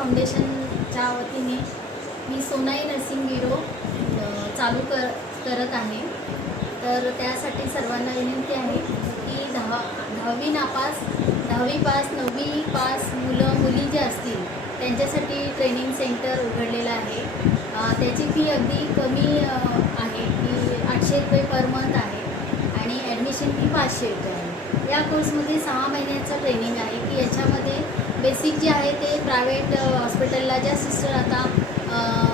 फाउंडेशनच्या वतीने मी Sonai nursing bureau करत आहे। तर त्यासाठी सर्वांना विनंती आहे की 10वी पास 9वी पास मुलं मुली जे असतील त्यांच्यासाठी ट्रेनिंग सेंटर उघडलेलं आहे। त्याची फी अगदी कमी आहे की 800 रुपये पर मंथ आहे आणि ॲडमिशन फी 500 रुपये आहे। या कोर्समध्ये 6 महिन्याचं ट्रेनिंग आहे की याच्यामध्ये बेसिक जे आहे ते प्रायव्हेट हॉस्पिटलला ज्या सिस्टर आता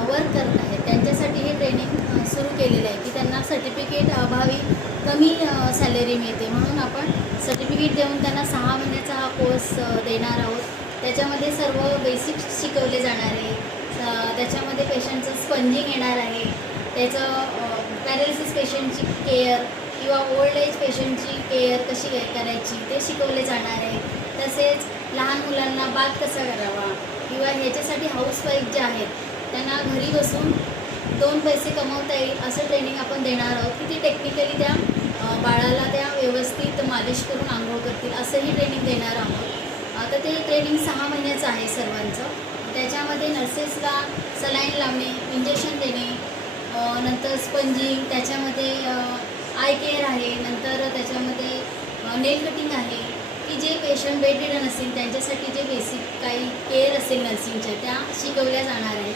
वर्क करत आहेत त्यांच्यासाठी हे ट्रेनिंग सुरू केलेलं आहे की त्यांना सर्टिफिकेट अभावी कमी सॅलरी मिळते, म्हणून आपण सर्टिफिकेट देऊन त्यांना 6 महिन्याचा हा कोर्स देणार आहोत। त्याच्यामध्ये सर्व बेसिक शिकवले जाणार आहे। त्याच्यामध्ये पेशंटचं स्पंजिंग येणार आहे, त्याचं पॅरालिसिस पेशंटची केअर किंवा ओल्ड एज पेशंटची केअर कशी करायची ते शिकवले जाणार आहे। तसेच लहान मुलांना बाथ कसा करावा किंवा ह्याच्यासाठी हाऊसवाईफ जे आहेत त्यांना घरी बसून 2 पैसे कमवता येईल असं ट्रेनिंग आपण देणार आहोत की ती टेक्निकली त्या बाळाला त्या व्यवस्थित मालिश करून आंघोळ करतील असंही ट्रेनिंग देणार आहोत। आता ते ट्रेनिंग 6 महिन्याचं आहे सर्वांचं। त्याच्यामध्ये नर्सेसला सलाईन लावणे, इंजेक्शन देणे, नंतर स्पंजिंग, त्याच्यामध्ये आय केअर आहे, नंतर त्याच्यामध्ये नेल कटिंग आहे की जे पेशंट बेड रिडन असतील त्यांच्यासाठी जे बेसिक काही केअर असेल नर्सिंगच्या त्या शिकवल्या जाणार आहेत।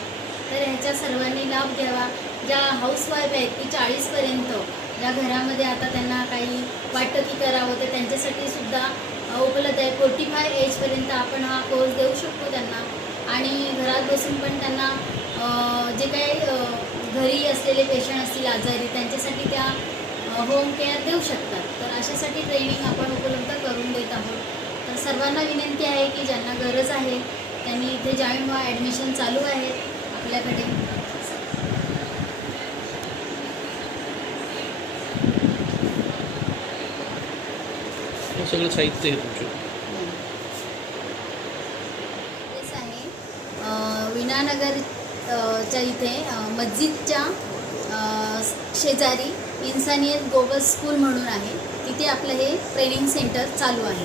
तर ह्याचा सर्वांनी लाभ घ्यावा। ज्या हाऊसवाईफ आहेत की 40पर्यंत ज्या घरामध्ये आता त्यांना काही वाटतं की करावं तर त्यांच्यासाठी सुद्धा उपलब्ध आहे। 45 एजपर्यंत आपण हा कोर्स देऊ शकतो त्यांना आणि घरात बसून पण त्यांना जे काही घरी असलेले पेशंट असतील आजारी त्यांच्यासाठी त्या होम केअर देऊ शकतात। तर अशासाठी ट्रेनिंग आपण उपलब्ध करून देत आहोत। तर सर्वांना विनंती आहे की ज्यांना गरज आहे त्यांनी इथे जॉईन व्हा। ॲडमिशन चालू आहे आपल्याकडे। सगळं साहित्य आहे तुमचं आहे विनानगरच्या इथे मस्जिदच्या शेजारी इन्सानियत ग्लोबल स्कूल म्हणून आहे, तिथे आपलं हे ट्रेनिंग सेंटर चालू आहे।